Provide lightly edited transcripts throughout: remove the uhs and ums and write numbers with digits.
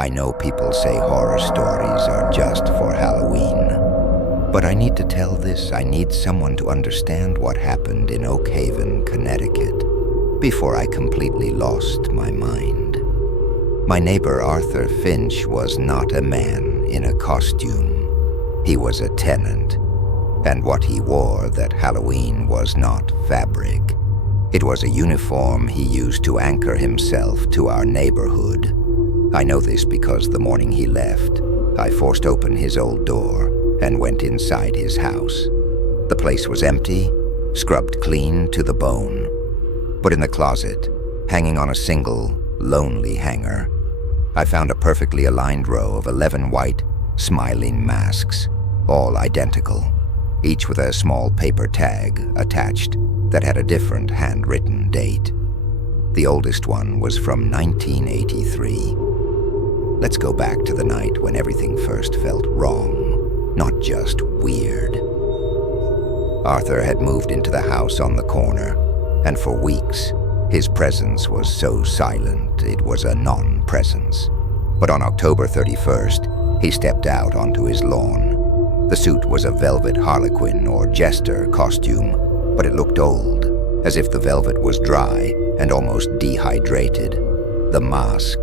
I know people say horror stories are just for Halloween, but I need to tell this. I need someone to understand what happened in Oakhaven, Connecticut, before I completely lost my mind. My neighbor Arthur Finch was not a man in a costume. He was a tenant, and what he wore that Halloween was not fabric. It was a uniform he used to anchor himself to our neighborhood. I know this because the morning he left, I forced open his old door and went inside his house. The place was empty, scrubbed clean to the bone. But in the closet, hanging on a single, lonely hanger, I found a perfectly aligned row of 11 white, smiling masks, all identical, each with a small paper tag attached that had a different handwritten date. The oldest one was from 1983. Let's go back to the night when everything first felt wrong, not just weird. Arthur had moved into the house on the corner, and for weeks, his presence was so silent it was a non-presence. But on October 31st, he stepped out onto his lawn. The suit was a velvet harlequin or jester costume, but it looked old, as if the velvet was dry and almost dehydrated. The mask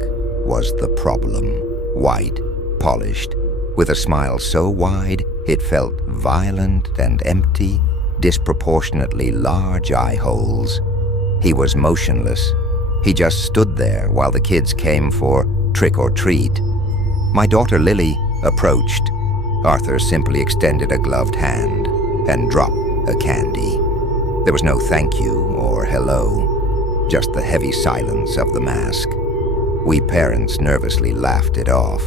was the problem. White, polished, with a smile so wide it felt violent and empty, disproportionately large eye holes. He was motionless. He just stood there while the kids came for trick or treat. My daughter Lily approached. Arthur simply extended a gloved hand and dropped a candy. There was no thank you or hello, just the heavy silence of the mask. We parents nervously laughed it off.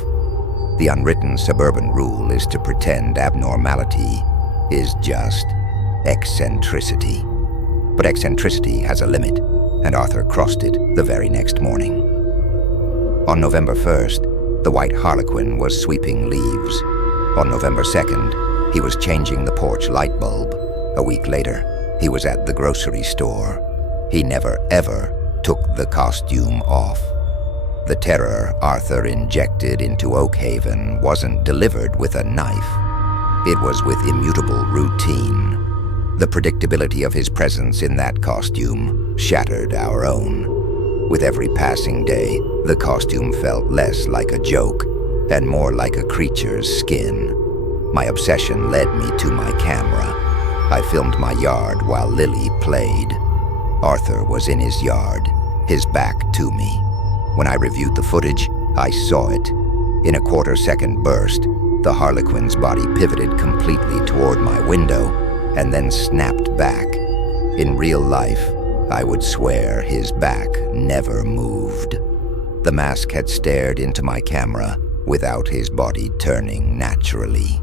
The unwritten suburban rule is to pretend abnormality is just eccentricity. But eccentricity has a limit, and Arthur crossed it the very next morning. On November 1st, the white harlequin was sweeping leaves. On November 2nd, he was changing the porch light bulb. A week later, he was at the grocery store. He never, ever took the costume off. The terror Arthur injected into Oakhaven wasn't delivered with a knife. It was with immutable routine. The predictability of his presence in that costume shattered our own. With every passing day, the costume felt less like a joke and more like a creature's skin. My obsession led me to my camera. I filmed my yard while Lily played. Arthur was in his yard, his back to me. When I reviewed the footage, I saw it. In a quarter-second burst, the harlequin's body pivoted completely toward my window and then snapped back. In real life, I would swear his back never moved. The mask had stared into my camera without his body turning naturally.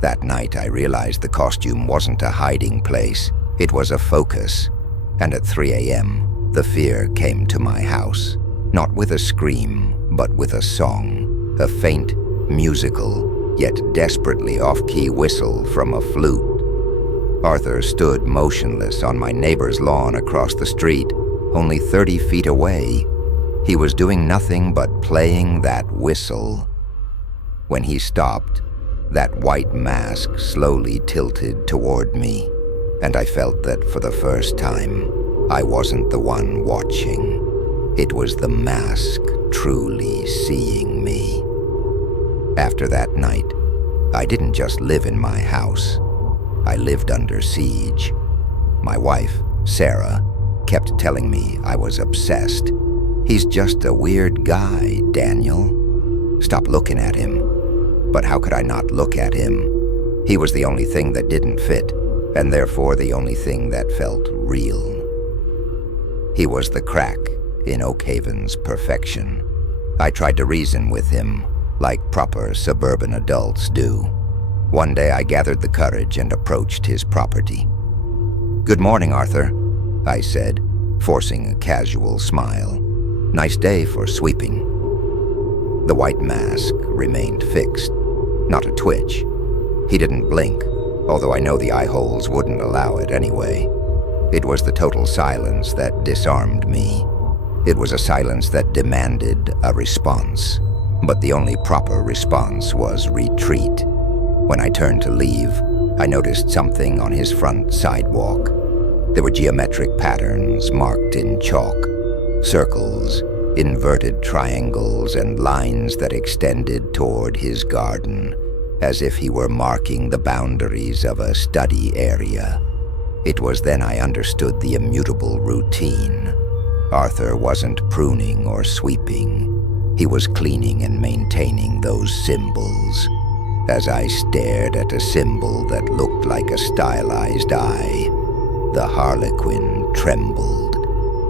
That night, I realized the costume wasn't a hiding place. It was a focus. And at 3 a.m., the fear came to my house. Not with a scream, but with a song. A faint, musical, yet desperately off-key whistle from a flute. Arthur stood motionless on my neighbor's lawn across the street, only 30 feet away. He was doing nothing but playing that whistle. When he stopped, that white mask slowly tilted toward me, and I felt that for the first time, I wasn't the one watching. It was the mask truly seeing me. After that night, I didn't just live in my house. I lived under siege. My wife, Sarah, kept telling me I was obsessed. He's just a weird guy, Daniel. Stop looking at him. But how could I not look at him? He was the only thing that didn't fit, and therefore the only thing that felt real. He was the crack in Oakhaven's perfection. I tried to reason with him, like proper suburban adults do. One day I gathered the courage and approached his property. "Good morning, Arthur," I said, forcing a casual smile. "Nice day for sweeping." The white mask remained fixed, not a twitch. He didn't blink, although I know the eye holes wouldn't allow it anyway. It was the total silence that disarmed me. It was a silence that demanded a response. but the only proper response was retreat. When I turned to leave, I noticed something on his front sidewalk. There were geometric patterns marked in chalk, circles, inverted triangles, and lines that extended toward his garden, as if he were marking the boundaries of a study area. It was then I understood the immutable routine. Arthur wasn't pruning or sweeping. He was cleaning and maintaining those symbols. As I stared at a symbol that looked like a stylized eye, the Harlequin trembled.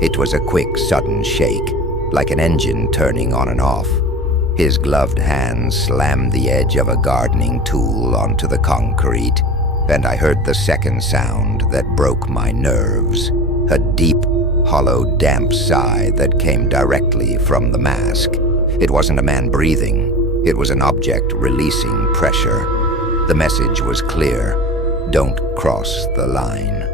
It was a quick, sudden shake, like an engine turning on and off. His gloved hands slammed the edge of a gardening tool onto the concrete, and I heard the second sound that broke my nerves, a deep, hollow, damp sigh that came directly from the mask. It wasn't a man breathing. It was an object releasing pressure. The message was clear: don't cross the line.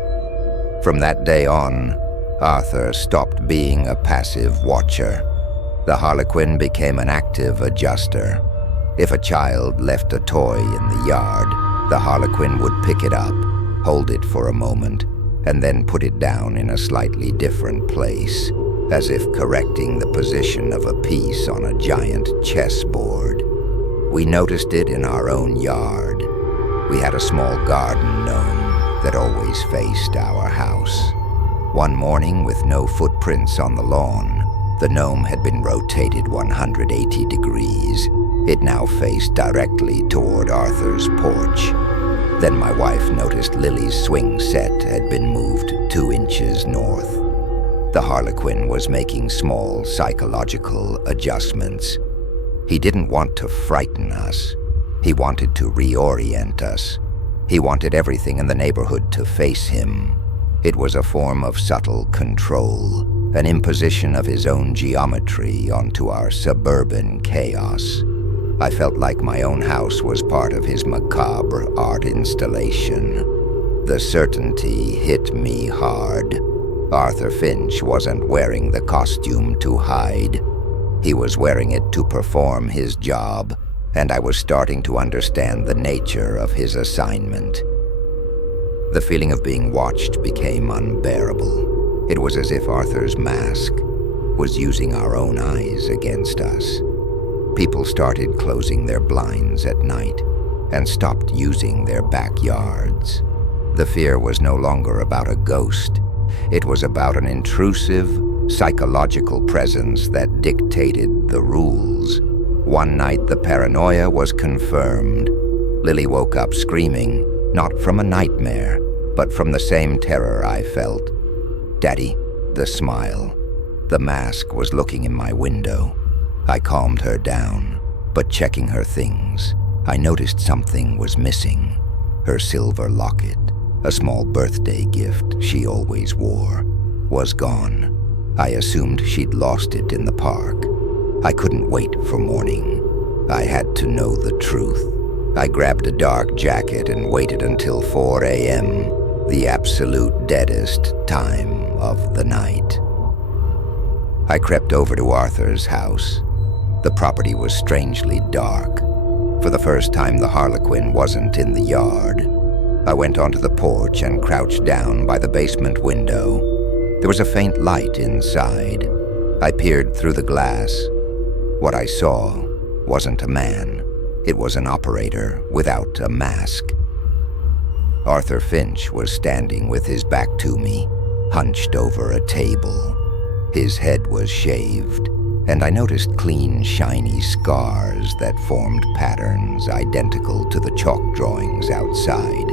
From that day on, Arthur stopped being a passive watcher. The Harlequin became an active adjuster. If a child left a toy in the yard, the Harlequin would pick it up, hold it for a moment, and then put it down in a slightly different place, as if correcting the position of a piece on a giant chessboard. We noticed it in our own yard. We had a small garden gnome that always faced our house. One morning, with no footprints on the lawn, the gnome had been rotated 180 degrees. It now faced directly toward Arthur's porch. Then my wife noticed Lily's swing set had been moved 2 inches north. The Harlequin was making small psychological adjustments. He didn't want to frighten us. He wanted to reorient us. He wanted everything in the neighborhood to face him. It was a form of subtle control, an imposition of his own geometry onto our suburban chaos. I felt like my own house was part of his macabre art installation. The certainty hit me hard. Arthur Finch wasn't wearing the costume to hide. He was wearing it to perform his job, and I was starting to understand the nature of his assignment. The feeling of being watched became unbearable. It was as if Arthur's mask was using our own eyes against us. People started closing their blinds at night and stopped using their backyards. The fear was no longer about a ghost. It was about an intrusive, psychological presence that dictated the rules. One night, the paranoia was confirmed. Lily woke up screaming, not from a nightmare, but from the same terror I felt. "Daddy," the smile. The mask was looking in my window. I calmed her down, but checking her things, I noticed something was missing. Her silver locket, a small birthday gift she always wore, was gone. I assumed she'd lost it in the park. I couldn't wait for morning. I had to know the truth. I grabbed a dark jacket and waited until 4 a.m., the absolute deadest time of the night. I crept over to Arthur's house. The property was strangely dark. For the first time, the Harlequin wasn't in the yard. I went onto the porch and crouched down by the basement window. There was a faint light inside. I peered through the glass. What I saw wasn't a man. It was an operator without a mask. Arthur Finch was standing with his back to me, hunched over a table. His head was shaved, and I noticed clean, shiny scars that formed patterns identical to the chalk drawings outside.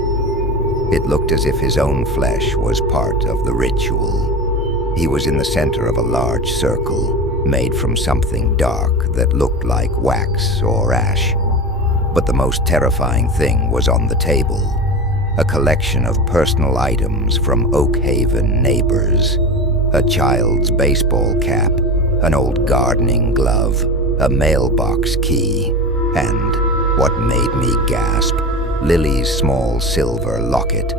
It looked as if his own flesh was part of the ritual. He was in the center of a large circle, made from something dark that looked like wax or ash. But the most terrifying thing was on the table, a collection of personal items from Oakhaven neighbors. A child's baseball cap, an old gardening glove, a mailbox key, and, what made me gasp, Lily's small silver locket.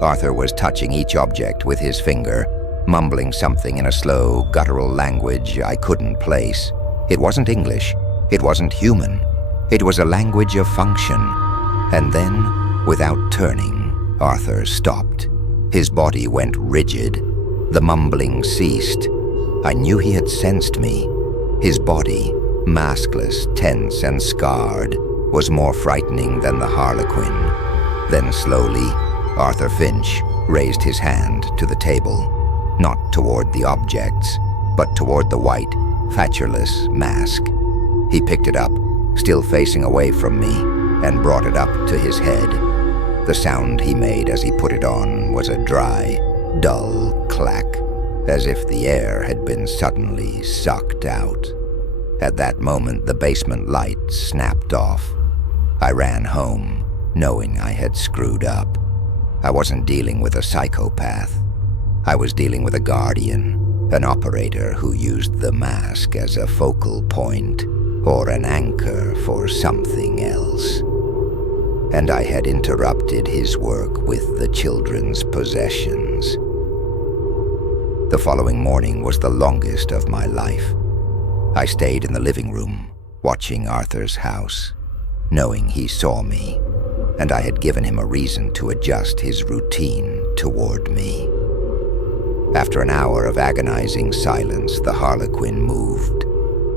Arthur was touching each object with his finger, mumbling something in a slow, guttural language I couldn't place. It wasn't English. It wasn't human. It was a language of function. And then, without turning, Arthur stopped. His body went rigid. The mumbling ceased. I knew he had sensed me. His body, maskless, tense, and scarred, was more frightening than the Harlequin. Then slowly, Arthur Finch raised his hand to the table, not toward the objects, but toward the white, featureless mask. He picked it up, still facing away from me, and brought it up to his head. The sound he made as he put it on was a dry, dull clack, as if the air had been suddenly sucked out. At that moment, the basement light snapped off. I ran home, knowing I had screwed up. I wasn't dealing with a psychopath. I was dealing with a guardian, an operator who used the mask as a focal point or an anchor for something else. And I had interrupted his work with the children's possessions. The following morning was the longest of my life. I stayed in the living room, watching Arthur's house, knowing he saw me, and I had given him a reason to adjust his routine toward me. After an hour of agonizing silence, the Harlequin moved.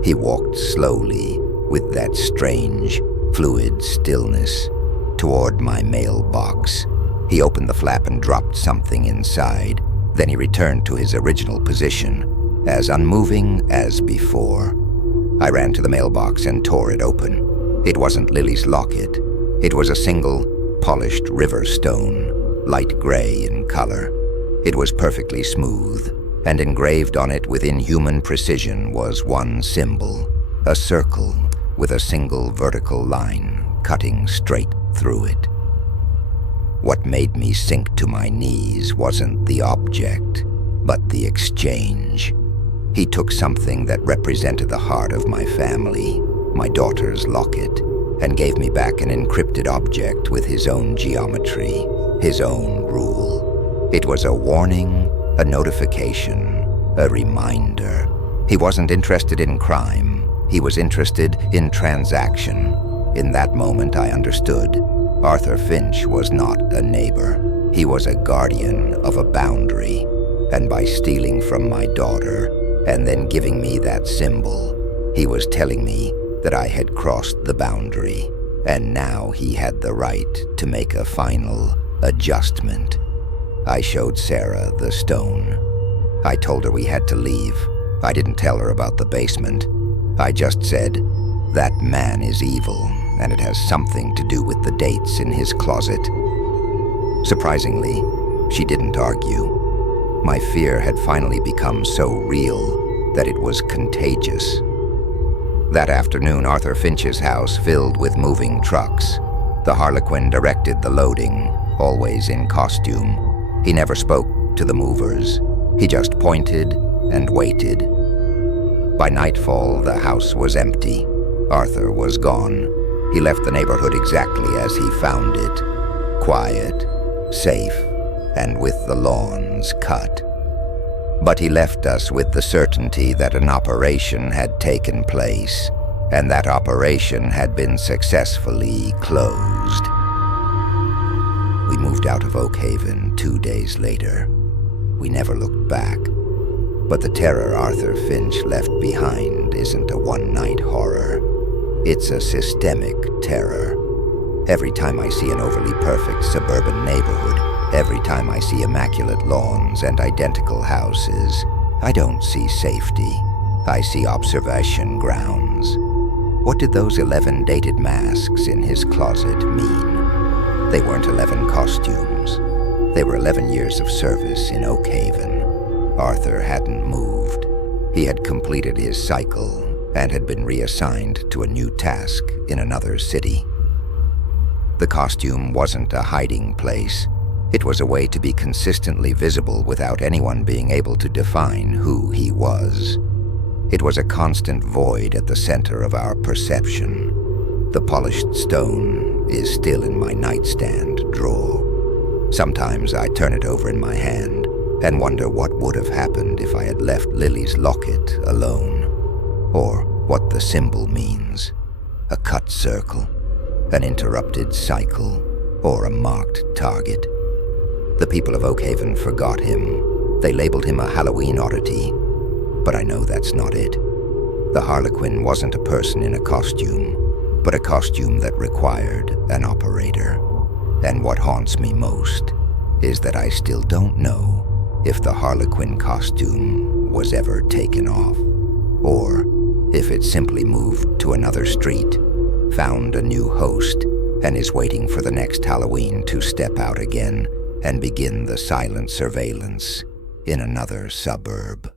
He walked slowly, with that strange, fluid stillness, toward my mailbox. He opened the flap and dropped something inside. Then he returned to his original position, as unmoving as before. I ran to the mailbox and tore it open. It wasn't Lily's locket. It was a single, polished river stone, light gray in color. It was perfectly smooth, and engraved on it with inhuman precision was one symbol, a circle with a single vertical line cutting straight through it. What made me sink to my knees wasn't the object, but the exchange. He took something that represented the heart of my family, my daughter's locket, and gave me back an encrypted object with his own geometry, his own rule. It was a warning, a notification, a reminder. He wasn't interested in crime. He was interested in transaction. In that moment, I understood. Arthur Finch was not a neighbor. He was a guardian of a boundary. And by stealing from my daughter and then giving me that symbol, he was telling me that I had crossed the boundary, and now he had the right to make a final adjustment. I showed Sarah the stone. I told her we had to leave. I didn't tell her about the basement. I just said, that man is evil, and it has something to do with the dates in his closet. Surprisingly, she didn't argue. My fear had finally become so real that it was contagious. That afternoon, Arthur Finch's house filled with moving trucks. The Harlequin directed the loading, always in costume. He never spoke to the movers. He just pointed and waited. By nightfall, the house was empty. Arthur was gone. He left the neighborhood exactly as he found it. Quiet, safe, and with the lawns cut. But he left us with the certainty that an operation had taken place, and that operation had been successfully closed. We moved out of Oakhaven 2 days later. We never looked back. But the terror Arthur Finch left behind isn't a one-night horror. It's a systemic terror. Every time I see an overly perfect suburban neighborhood, every time I see immaculate lawns and identical houses, I don't see safety. I see observation grounds. What did those 11 dated masks in his closet mean? They weren't 11 costumes. They were 11 years of service in Oakhaven. Arthur hadn't moved. He had completed his cycle and had been reassigned to a new task in another city. The costume wasn't a hiding place. It was a way to be consistently visible without anyone being able to define who he was. It was a constant void at the center of our perception. The polished stone is still in my nightstand drawer. Sometimes I turn it over in my hand and wonder what would have happened if I had left Lily's locket alone. Or what the symbol means. A cut circle, an interrupted cycle, or a marked target. The people of Oakhaven forgot him. They labeled him a Halloween oddity, but I know that's not it. The Harlequin wasn't a person in a costume, but a costume that required an operator. And what haunts me most is that I still don't know if the Harlequin costume was ever taken off, or if it simply moved to another street, found a new host, and is waiting for the next Halloween to step out again and begin the silent surveillance in another suburb.